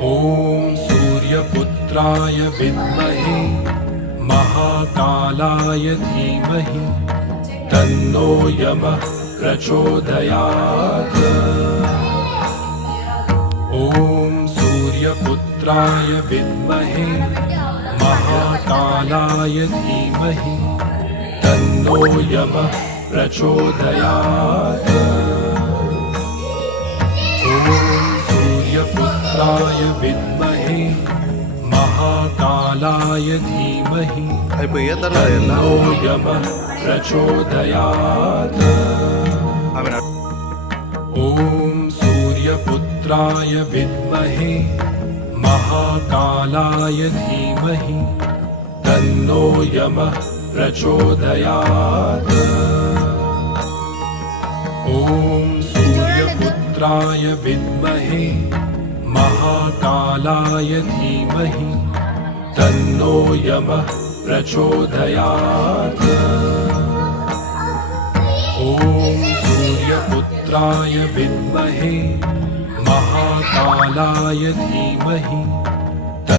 ॐ सूर्यपुत्राय विद्महे महाकालाय धीमहि तन्नो यमः प्रचोदयात्। ॐ सूर्यपुत्राय विद्महे महाकालाय धीमहि तन्नो यमः प्रचोदयात्। सूर्यपुत्राय विद्महे महाकालाय धीमहि तन्नो यमः प्रचोदयात्। ॐ सूर्यपुत्राय विद्महे महाकालाय धीमहि तन्नो यमः प्रचोदयात्। ॐ सूर्यपुत्राय विद्महे महाकालाय धीमहि तन्नो यमः प्रचोदयात्। ॐ सूर्यपुत्राय विद्महे महाकालाय धीमहि